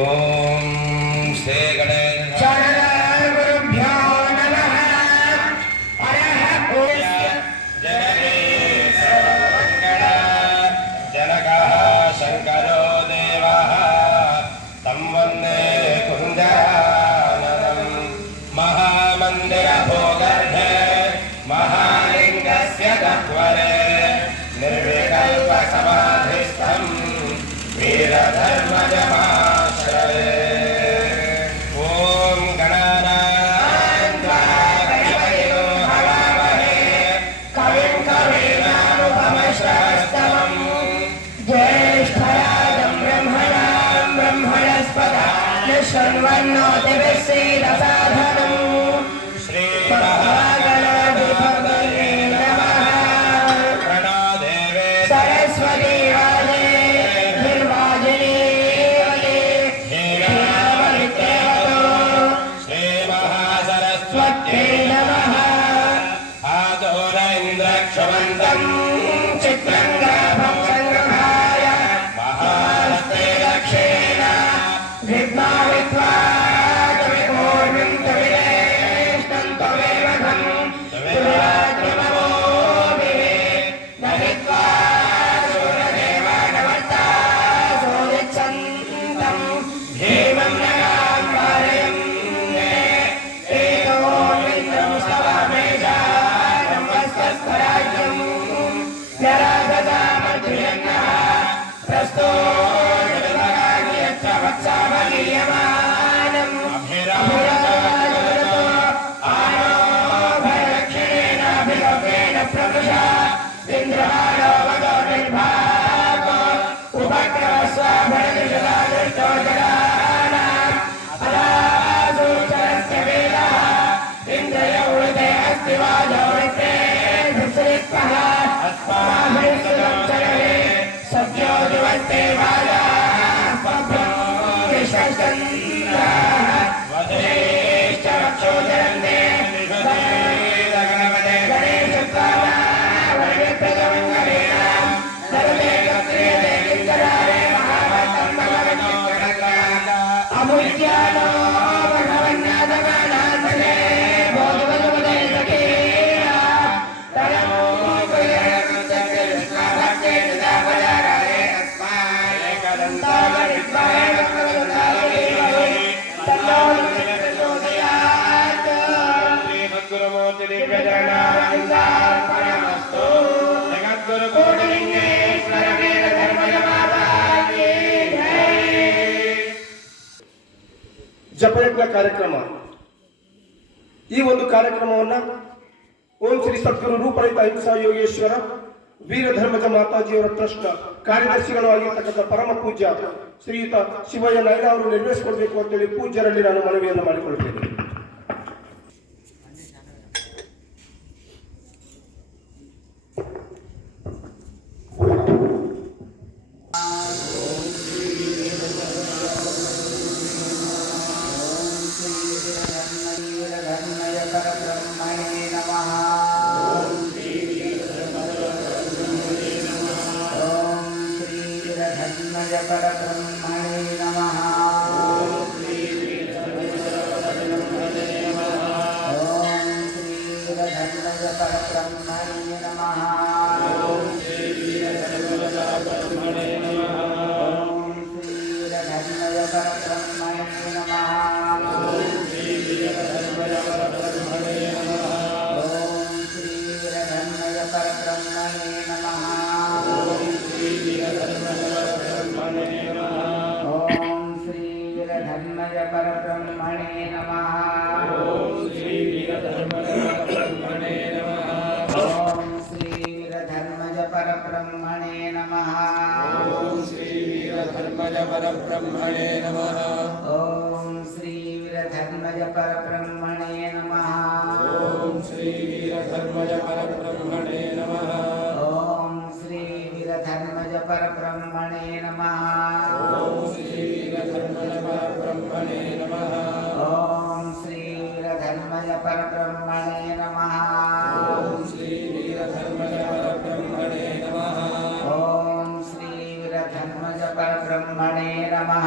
ಓಂ ಶ್ರೀ ಗಣೇಶ ಗುರುಭ್ಯೋ ನಮಃ. ಜನಕಃ ಶಂಕರೋ ದೇವಃ तं ವಂದೇ ಕುಂಜರಾನನಂ. ಮಹಾಮಂದಿರ ಭೂಗರ್ಭೆ ಮಹಾಲಿಂಗಸ್ಯ ಗಹ್ವರೆ ನಿರ್ವಿಕಲ್ಪ ಸಮಾಧಿಸ್ಥಂ वीरधर्मजमाश्रये. ओम गणानां त्वा गणपतिगो हवामहे कविं कवीनामुपमश्रवस्तमम् ज्येष्ठराजं ब्रह्मणां ब्रह्मणस्पत शृण्वन्नोतिभिस्सीदसाधनम् श्रीमहागणाधिपतये नमः. प्रणो देवे सरस्वती क्षमन्तं चित्रङ्गाभं सङ्ग्रहाय महाहस्ते दक्षेण विद्मावित्वा कविपूर्णं कविदेष्टं त्वमेवघं तुराद्रमवोभिः नहित्वा सूर्यदेवानवर्ता सोदिच्छन्तं भीमं नगां वारयं एतो विन्द्रं स्तवामेषा स्वराज्यं जरागतामर्जयन्नः प्रस्तोषितमगान्यच्च वत्सामलीयमानम् अभिराजतो आनो भयलक्षणेनाभिलोकेन प्रवृषा इन्द्रमाणो वदो निर्भागो उपक्रमस्वाभयदृशदादृष्टो जनानाम् अलासूचरस्य वेदः इन्द्रयौळिते अस्ति वाजो सद्यो दिवस्ते वाजा वधेश्च रक्षोजरन्ते गणेशप्रदमङ्गलेन सर्वे कत्रियते किञ्चरारे महाभारतं अमुच्यानो भगवन्नाथगानाथने बोधवदवदे सखेन तरमो ಜಪಯಜ್ಞ ಕಾರ್ಯಕ್ರಮ. ಈ ಒಂದು ಕಾರ್ಯಕ್ರಮವನ್ನು ಓಂ ಶ್ರೀ ಸದ್ಗುರು ರೂಪರಹಿತ ಅಹಿಂಸಾ ಯೋಗೇಶ್ವರ ವೀರಧರ್ಮಜ ಮಾತಾಜಿಯವರ ಟ್ರಸ್ಟ್ ಕಾರ್ಯದರ್ಶಿಗಳು ಆಗಿರ್ತಕ್ಕಂಥ ಪರಮ ಪೂಜ್ಯ ಶ್ರೀಯುತ ಶಿವಯ್ಯ ನಾಯ್ಡ ಅವರು ನಿರ್ವಹಿಸಿಕೊಡ್ಬೇಕು ಅಂತೇಳಿ ಪೂಜ್ಯರಲ್ಲಿ ನಾನು ಮನವಿಯನ್ನು ಮಾಡಿಕೊಳ್ಳುತ್ತೇನೆ. परब्रह्मणे नमः. ओम श्री वीरधन्वज परब्रह्मणे नमः. ओम श्री वीरधन्वज परब्रह्मणे नमः. ओम श्री वीरधन्वज परब्रह्मणे नमः. ओम श्री वीरधन्वज परब्रह्मणे नमः. ओम श्री वीरधन्वज परब्रह्मणे नमः. ओम श्री वीरधन्वज ओम श्री वीरधन्वज परब्रह्मणे नमः. ओम श्री वीरधन्वज परब्रह्मणे नमः. ओम श्री वीरधन्वज परब्रह्मणे नमः. ओम श्री वीरधन्वज परब्रह्मणे नमः. ओम श्री वीरधन्वज परब्रह्मणे नमः. ओम श्री वीरधन्वज परब्रह्मणे नमः. ओम श्री वीरधन्वज परब्रह्मणे नमः. ओम श्री वीरधन्वज परब्रह्मणे नमः. ओम श्री वीरधन्वज परब्रह्मणे नमः. ओम श्री वीरधन्वज परब्रह्मणे नमः. ओम श्री वीरधन्वज परब्रह्मणे नमः.